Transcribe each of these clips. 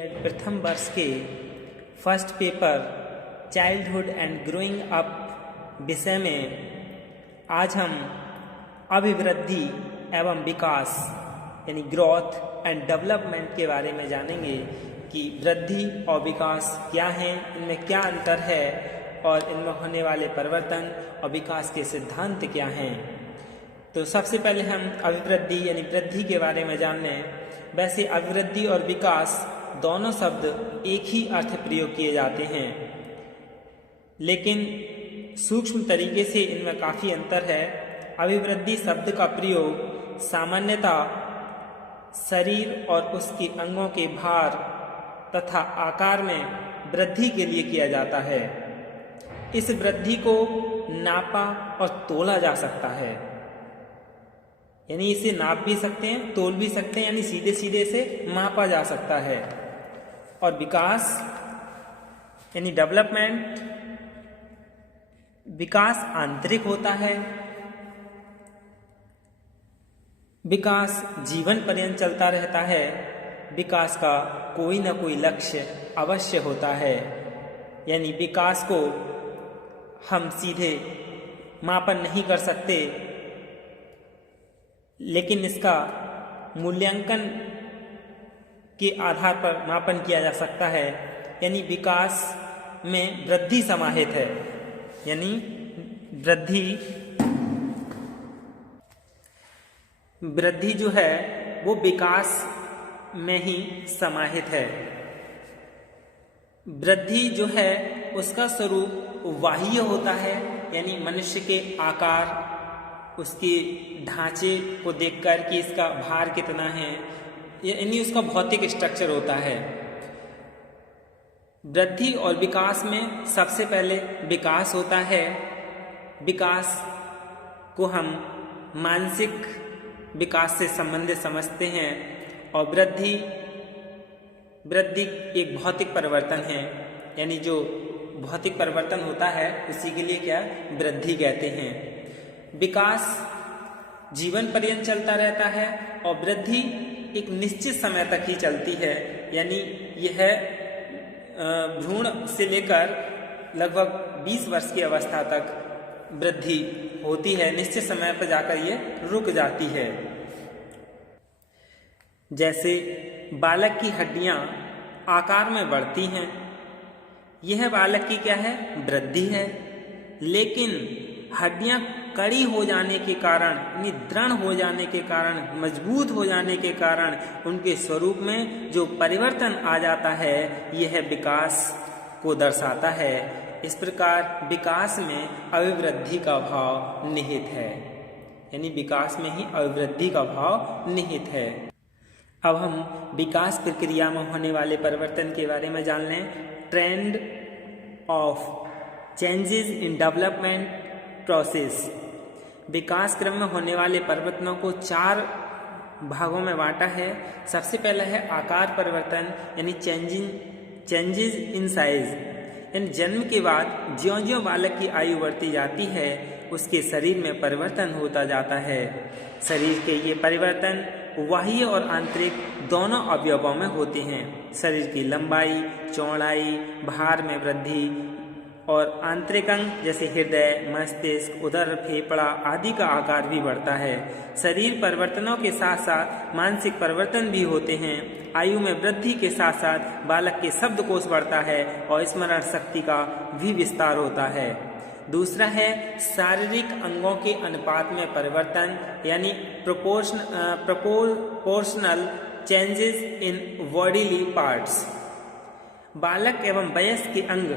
BEd प्रथम वर्ष के first paper childhood and growing up विषय में आज हम अभिवृद्धि एवं विकास यानी ग्रोथ एंड डेवलपमेंट के बारे में जानेंगे कि वृद्धि और विकास क्या है, इनमें क्या अंतर है और इनमें होने वाले परिवर्तन और विकास के सिद्धांत क्या हैं। तो सबसे पहले हम अभिवृद्धि यानी वृद्धि के बारे में जान लें। वैसे अभिवृद्धि और विकास दोनों शब्द एक ही अर्थ प्रयोग किए जाते हैं, लेकिन सूक्ष्म तरीके से इनमें काफ़ी अंतर है। अभिवृद्धि शब्द का प्रयोग सामान्यतः शरीर और उसके अंगों के भार तथा आकार में वृद्धि के लिए किया जाता है। इस वृद्धि को नापा और तोला जा सकता है, यानी इसे नाप भी सकते हैं, तोल भी सकते हैं, यानी सीधे सीधे इसे मापा जा सकता है। और विकास यानी डेवलपमेंट, विकास आंतरिक होता है। विकास जीवन पर्यंत चलता रहता है। विकास का कोई ना कोई लक्ष्य अवश्य होता है, यानी विकास को हम सीधे मापन नहीं कर सकते, लेकिन इसका मूल्यांकन के आधार पर मापन किया जा सकता है। यानी विकास में वृद्धि समाहित है, यानी वृद्धि जो है वो विकास में ही समाहित है। वृद्धि जो है उसका स्वरूप बाह्य होता है, यानी मनुष्य के आकार, उसके ढांचे को देखकर कि इसका भार कितना है, यानी उसका भौतिक स्ट्रक्चर होता है। वृद्धि और विकास में सबसे पहले विकास होता है। विकास को हम मानसिक विकास से संबंधित समझते हैं, और वृद्धि एक भौतिक परिवर्तन है, यानी जो भौतिक परिवर्तन होता है उसी के लिए क्या वृद्धि कहते हैं। विकास जीवन पर्यंत चलता रहता है और वृद्धि एक निश्चित समय तक ही चलती है, यानी यह भ्रूण से लेकर लगभग 20 वर्ष की अवस्था तक वृद्धि होती है। निश्चित समय पर जाकर यह रुक जाती है। जैसे बालक की हड्डियां आकार में बढ़ती हैं, यह बालक की क्या है वृद्धि है। लेकिन हड्डियां कड़ी हो जाने के कारण, यानी दृढ़ हो जाने के कारण, मजबूत हो जाने के कारण उनके स्वरूप में जो परिवर्तन आ जाता है, यह विकास को दर्शाता है। इस प्रकार विकास में अभिवृद्धि का भाव निहित है, यानी विकास में ही अभिवृद्धि का भाव निहित है। अब हम विकास प्रक्रिया में होने वाले परिवर्तन के बारे में जान लें। Trend of changes in development process. विकास क्रम में होने वाले परिवर्तनों को 4 भागों में बांटा है। सबसे पहला है आकार परिवर्तन, यानी चेंजेस इन साइज, यानी जन्म के बाद ज्यों-ज्यों बालक की आयु बढ़ती जाती है उसके शरीर में परिवर्तन होता जाता है। शरीर के ये परिवर्तन बाह्य और आंतरिक दोनों अवयवों में होते हैं। शरीर की लंबाई, चौड़ाई, भार में वृद्धि और आंतरिक अंग जैसे हृदय, मस्तिष्क, उदर, फेफड़ा आदि का आकार भी बढ़ता है। शरीर परिवर्तनों के साथ साथ मानसिक परिवर्तन भी होते हैं। आयु में वृद्धि के साथ साथ बालक के शब्दकोश बढ़ता है और स्मरण शक्ति का भी विस्तार होता है। दूसरा है शारीरिक अंगों के अनुपात में परिवर्तन, यानी proportional changes in bodily parts. बालक एवं वयस्क के अंग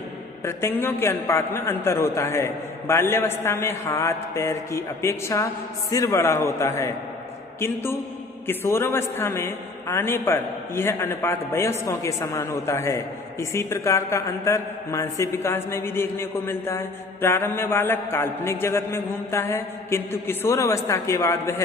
प्रत्यंगों के अनुपात में अंतर होता है। बाल्यावस्था में हाथ पैर की अपेक्षा सिर बड़ा होता है, किंतु किशोरावस्था में आने पर यह अनुपात वयस्कों के समान होता है। इसी प्रकार का अंतर मानसिक विकास में भी देखने को मिलता है। प्रारंभ में बालक काल्पनिक जगत में घूमता है, किंतु किशोर अवस्था के बाद वह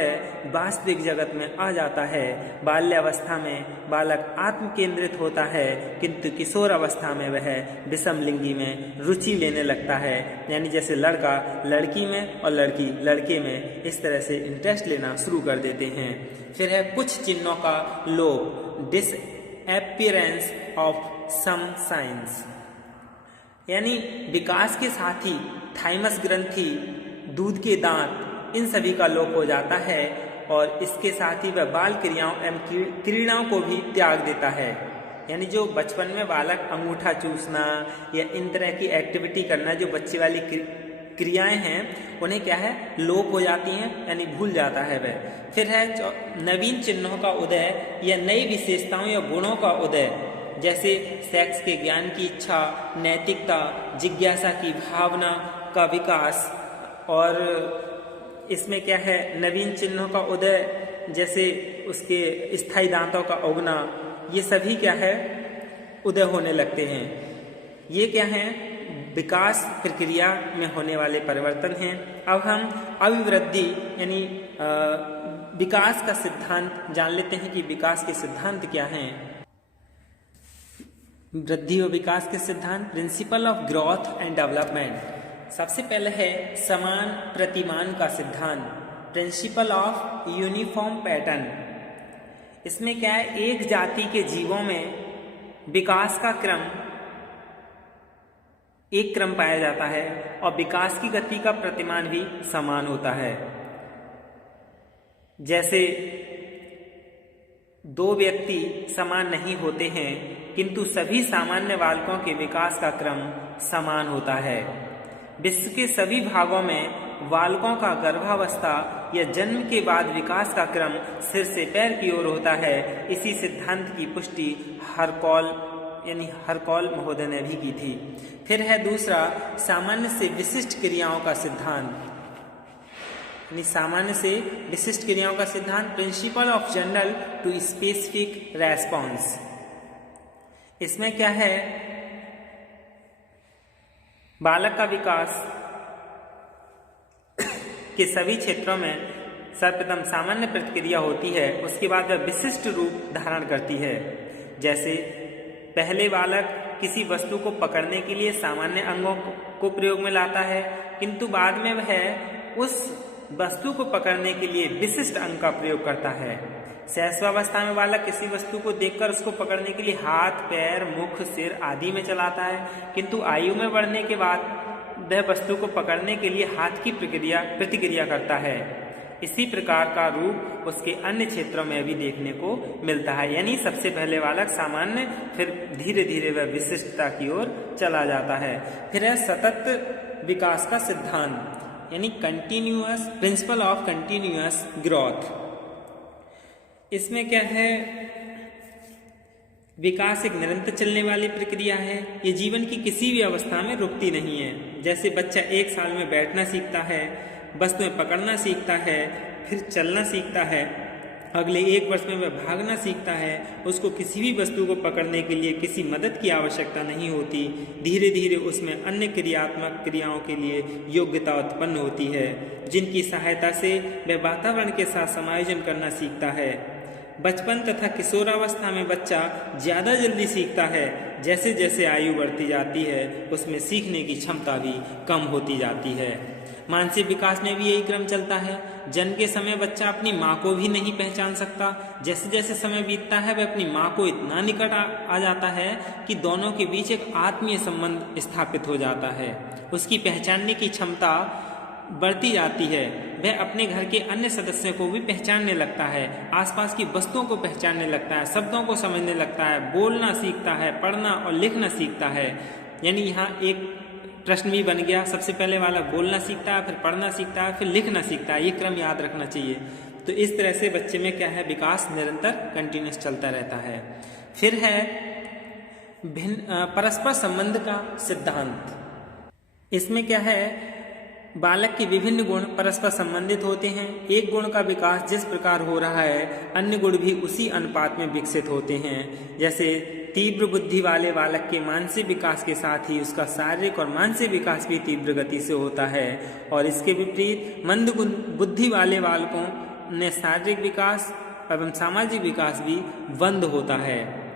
वास्तविक जगत में आ जाता है। बाल्यावस्था में बालक आत्म केंद्रित होता है, किंतु किशोर अवस्था में वह विषम लिंगी में रुचि लेने लगता है, यानी जैसे लड़का लड़की में और लड़की लड़के में इस तरह से इंटरेस्ट लेना शुरू कर देते हैं। फिर है कुछ चिन्हों का लोप, appearance of some signs। यानी विकास के साथ ही थाइमस ग्रंथि, दूध के दांत, इन सभी का लोप हो जाता है और इसके साथ ही वह बाल क्रियाओं एवं क्रीड़ाओं को भी त्याग देता है। यानी जो बचपन में बालक अंगूठा चूसना या इन तरह की एक्टिविटी करना, जो बच्चे वाली क्रियाएं हैं, उन्हें क्या है, लोप हो जाती हैं, यानी भूल जाता है वह। फिर है नवीन चिन्हों का उदय या नई विशेषताओं या गुणों का उदय, जैसे सेक्स के ज्ञान की इच्छा, नैतिकता, जिज्ञासा की भावना का विकास। और इसमें क्या है, नवीन चिन्हों का उदय जैसे उसके स्थायी दांतों का उगना, ये सभी क्या है, उदय होने लगते हैं। ये क्या है, विकास प्रक्रिया में होने वाले परिवर्तन हैं। अब हम अभिवृद्धि यानी विकास का सिद्धांत जान लेते हैं कि विकास के सिद्धांत क्या हैं। वृद्धि और विकास के सिद्धांत, principle of growth and development. सबसे पहले है समान प्रतिमान का सिद्धांत, प्रिंसिपल ऑफ यूनिफॉर्म पैटर्न। इसमें क्या है, एक जाति के जीवों में विकास का क्रम एक क्रम पाया जाता है और विकास की गति का प्रतिमान भी समान होता है। जैसे दो व्यक्ति समान नहीं होते हैं, किंतु सभी सामान्य बालकों के विकास का क्रम समान होता है। विश्व के सभी भागों में बालकों का गर्भावस्था या जन्म के बाद विकास का क्रम सिर से पैर की ओर होता है। इसी सिद्धांत की पुष्टि हरकॉल महोदय ने भी की थी। फिर है दूसरा सामान्य से विशिष्ट क्रियाओं का सिद्धांत, यानी सामान्य से विशिष्ट क्रियाओं का सिद्धांत, principle of general to specific response. इसमें क्या है, बालक का विकास के सभी क्षेत्रों में सर्वप्रथम सामान्य प्रतिक्रिया होती है, उसके बाद वह विशिष्ट रूप धारण करती है। जैसे पहले बालक किसी वस्तु को पकड़ने के लिए सामान्य अंगों को प्रयोग में लाता है, किंतु बाद में वह उस वस्तु को पकड़ने के लिए विशिष्ट अंग का प्रयोग करता है। शैशवावस्था में बालक किसी वस्तु को देखकर उसको पकड़ने के लिए हाथ, पैर, मुख, सिर आदि में चलाता है, किंतु आयु में बढ़ने के बाद वह वस्तु को पकड़ने के लिए हाथ की प्रतिक्रिया करता है। इसी प्रकार का रूप उसके अन्य क्षेत्रों में भी देखने को मिलता है। यानी सबसे पहले बालक सामान्य, फिर धीरे धीरे वह विशिष्टता की ओर चला जाता है। फिर है सतत विकास का सिद्धांत, यानी continuous principle of continuous growth. इसमें क्या है, विकास एक निरंतर चलने वाली प्रक्रिया है। ये जीवन की किसी भी अवस्था में रुकती नहीं है। जैसे बच्चा 1 साल में बैठना सीखता है, वस्तुएं पकड़ना सीखता है, फिर चलना सीखता है, अगले 1 वर्ष में वह भागना सीखता है। उसको किसी भी वस्तु को पकड़ने के लिए किसी मदद की आवश्यकता नहीं होती। धीरे धीरे उसमें अन्य क्रियात्मक क्रियाओं के लिए योग्यता उत्पन्न होती है, जिनकी सहायता से वह वातावरण के साथ समायोजन करना सीखता है। बचपन तथा किशोरावस्था में बच्चा ज़्यादा जल्दी सीखता है। जैसे जैसे आयु बढ़ती जाती है, उसमें सीखने की क्षमता भी कम होती जाती है। मानसिक विकास में भी यही क्रम चलता है। जन्म के समय बच्चा अपनी माँ को भी नहीं पहचान सकता। जैसे जैसे समय बीतता है, वह अपनी माँ को इतना निकट आ जाता है कि दोनों के बीच एक आत्मीय संबंध स्थापित हो जाता है। उसकी पहचानने की क्षमता बढ़ती जाती है। वह अपने घर के अन्य सदस्यों को भी पहचानने लगता है, आसपास की वस्तुओं को पहचानने लगता है, शब्दों को समझने लगता है, बोलना सीखता है, पढ़ना और लिखना सीखता है। यानी यहाँ एक प्रश्न भी बन गया, सबसे पहले वाला बोलना सीखता है, फिर पढ़ना सीखता है, फिर लिखना सीखता है। ये क्रम याद रखना चाहिए। तो इस तरह से बच्चे में क्या है, विकास निरंतर कंटिन्यूस चलता रहता है। फिर है परस्पर संबंध का सिद्धांत। इसमें क्या है, बालक के विभिन्न गुण परस्पर संबंधित होते हैं। एक गुण का विकास जिस प्रकार हो रहा है, अन्य गुण भी उसी अनुपात में विकसित होते हैं। जैसे तीव्र बुद्धि वाले बालक के मानसिक विकास के साथ ही उसका शारीरिक और मानसिक विकास भी तीव्र गति से होता है, और इसके विपरीत मंद बुद्धि वाले बालकों में शारीरिक विकास एवं सामाजिक विकास भी मंद होता है।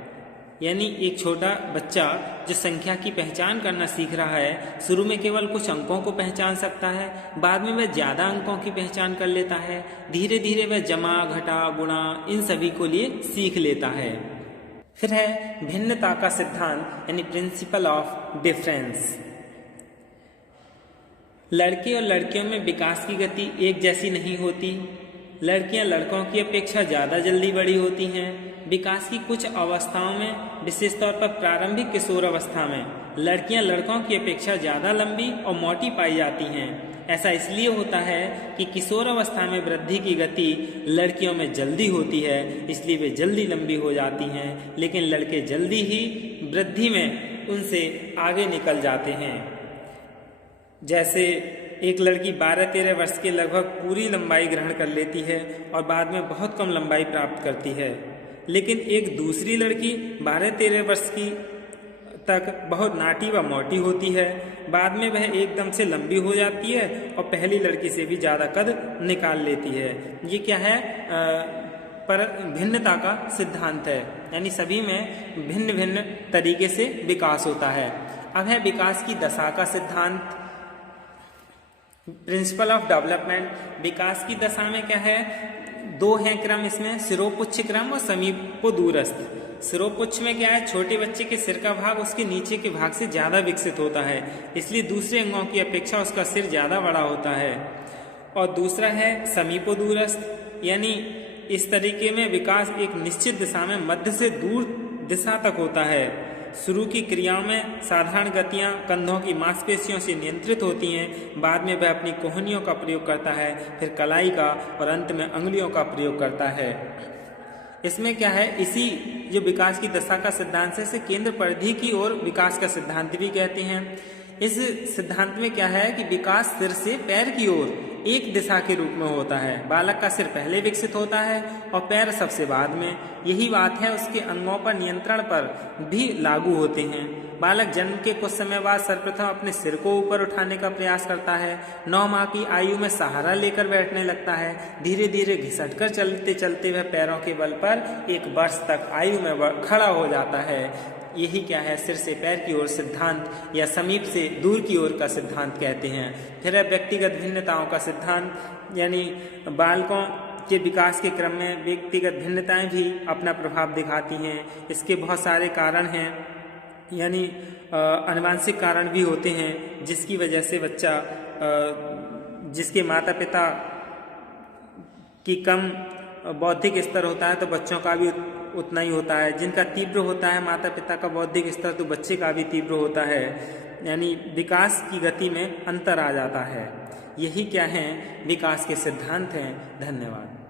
यानी एक छोटा बच्चा जो संख्या की पहचान करना सीख रहा है, शुरू में केवल कुछ अंकों को पहचान सकता है, बाद में वह ज़्यादा अंकों की पहचान कर लेता है। धीरे धीरे वह जमा, घटा, गुणा इन सभी को लिए सीख लेता है। फिर है भिन्नता का सिद्धांत यानी प्रिंसिपल ऑफ डिफरेंस। लड़के और लड़कियों में विकास की गति एक जैसी नहीं होती। लड़कियां लड़कों की अपेक्षा ज़्यादा जल्दी बड़ी होती हैं। विकास की कुछ अवस्थाओं में, विशेष तौर पर प्रारंभिक किशोर अवस्था में, लड़कियां लड़कों की अपेक्षा ज़्यादा लंबी और मोटी पाई जाती हैं। ऐसा इसलिए होता है कि किशोर अवस्था में वृद्धि की गति लड़कियों में जल्दी होती है, इसलिए वे जल्दी लंबी हो जाती हैं, लेकिन लड़के जल्दी ही वृद्धि में उनसे आगे निकल जाते हैं। जैसे एक लड़की 12-13 वर्ष के लगभग पूरी लंबाई ग्रहण कर लेती है और बाद में बहुत कम लंबाई प्राप्त करती है, लेकिन एक दूसरी लड़की 12-13 वर्ष की तक बहुत नाटी व मोटी होती है, बाद में वह एकदम से लंबी हो जाती है और पहली लड़की से भी ज़्यादा कद निकाल लेती है। ये क्या है? पर भिन्नता का सिद्धांत है, यानी सभी में भिन्न भिन्न तरीके से विकास होता है। अब है विकास की दशा का सिद्धांत, प्रिंसिपल ऑफ डेवलपमेंट। विकास की दशा में क्या है? दो हैं क्रम इसमें, सिरोपुच्छ क्रम और समीपोदूरस्थ। सिरोपुच्छ में क्या है? छोटे बच्चे के सिर का भाग उसके नीचे के भाग से ज्यादा विकसित होता है, इसलिए दूसरे अंगों की अपेक्षा उसका सिर ज्यादा बड़ा होता है। और दूसरा है समीपोदूरस्थ, यानी इस तरीके में विकास एक निश्चित दिशा में मध्य से दूर दिशा तक होता है। शुरू की क्रियाओं में साधारण गतियां कंधों की मांसपेशियों से नियंत्रित होती हैं, बाद में वह अपनी कोहनियों का प्रयोग करता है, फिर कलाई का और अंत में अंगुलियों का प्रयोग करता है। इसमें क्या है? इसी जो विकास की दशा का सिद्धांत है, इसे केंद्र परिधि की ओर विकास का सिद्धांत भी कहते हैं। इस सिद्धांत में क्या है कि विकास सिर से पैर की ओर एक दिशा के रूप में होता है। बालक का सिर पहले विकसित होता है और पैर सबसे बाद में। यही बात है उसके अंगों पर नियंत्रण पर भी लागू होते हैं। बालक जन्म के कुछ समय बाद सर्वप्रथम अपने सिर को ऊपर उठाने का प्रयास करता है। 9 माह की आयु में सहारा लेकर बैठने लगता है। धीरे धीरे घिसट कर चलते चलते वह पैरों के बल पर 1 वर्ष तक आयु में खड़ा हो जाता है। यही क्या है? सिर से पैर की ओर सिद्धांत या समीप से दूर की ओर का सिद्धांत कहते हैं। फिर है व्यक्तिगत भिन्नताओं का सिद्धांत, यानी बालकों के विकास के क्रम में व्यक्तिगत भिन्नताएं भी अपना प्रभाव दिखाती हैं। इसके बहुत सारे कारण हैं, यानी आनुवंशिक कारण भी होते हैं, जिसकी वजह से बच्चा जिसके माता पिता की कम बौद्धिक स्तर होता है तो बच्चों का भी उतना ही होता है। जिनका तीव्र होता है माता पिता का बौद्धिक स्तर तो बच्चे का भी तीव्र होता है, यानी विकास की गति में अंतर आ जाता है। यही क्या है? विकास के सिद्धांत हैं। धन्यवाद।